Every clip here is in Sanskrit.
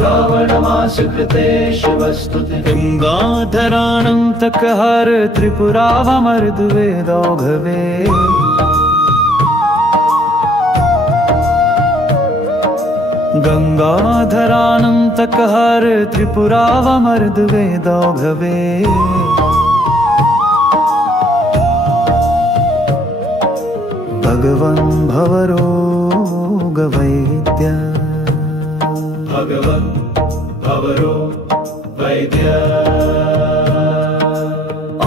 श्रावणमासकृते शिवस्तुतिः। गङ्गाधरानन्तकहर त्रिपुरावमर्दुवेदौघवे गङ्गाधरानन्तकहर त्रिपुरावमर्दुवेदौघवे भगवन् भवरोगवैद्य भगवन् भवरोगवैद्य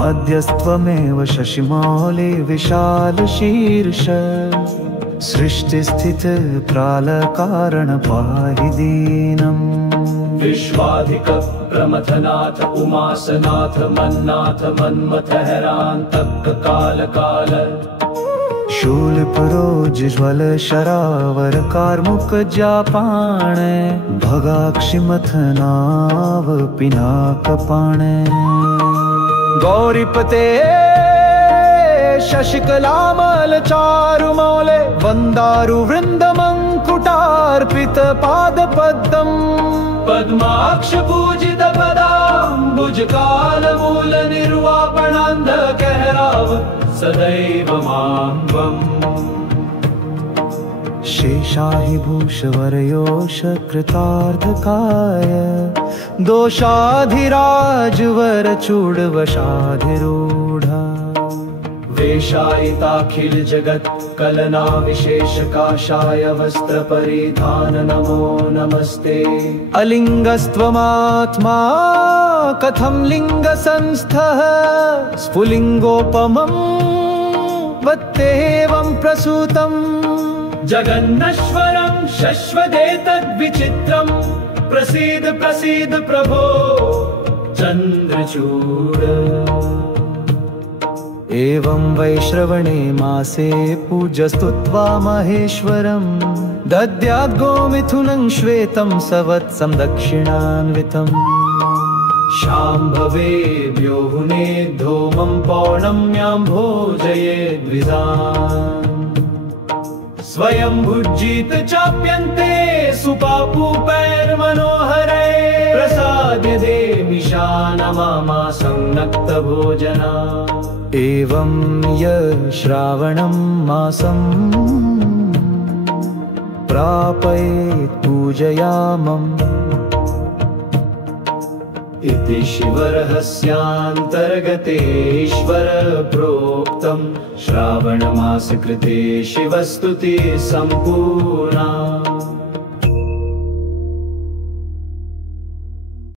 आद्यस्त्वमेव शशिमौले विशालशीर्ष सृष्टिस्थितिप्रलयकारण पाहि दीनम्। विश्वाधिक प्रमथनाथ उमासनाथ मन्नाथ मन्मथहरान्तक काल शूलपुरोज्ज्वल शरावर कार्मुक जापाण भगाक्षिमथनाव पिनाकपाण गौरीपते शशिकलामल चारुमौले वन्दारु वृन्दमङ्कुटार्पित पादपद्मम् पद्माक्ष पूजित पदाम्बुज कालमूल निर्वापणान्ध कहराव सदैव मां शेषाहिभूषवरयोष कृतार्थकाय दोषाधिराजवरचूडवशाधिरूढा वेशायिताखिल जगत् कलना विशेष काषाय वस्त्र परिधान नमो नमस्ते। अलिङ्गस्त्वमात्मा कथं लिङ्गसंस्थः स्फुलिङ्गोपमं वत्तेवं प्रसूतम् जगन्नश्वरं शश्वदेतद्विचित्रं प्रसीद प्रसीद प्रभो चन्द्रचूड। एवं वैश्रवणे मासे पूज्यस्तुत्वा महेश्वरं दद्याद्गोमिथुनं श्वेतं सवत्सं दक्षिणान्वितम् शाम्भवेभ्यो हुनेद्धोमं पौर्णम्यां भोजयेद्विदाम् स्वयं भुज्जित चाप्यन्ते सुपापूपैर्मनोहरै प्रसाद्य देमिषानमामासं नक्तभोजना। एवं श्रावणं मासं प्रापयेत् पूजयामम् इति शिवरहस्यान्तर्गते ईश्वर प्रोक्तं श्रावणमासकृते शिवस्तुतिः सम्पूर्णा।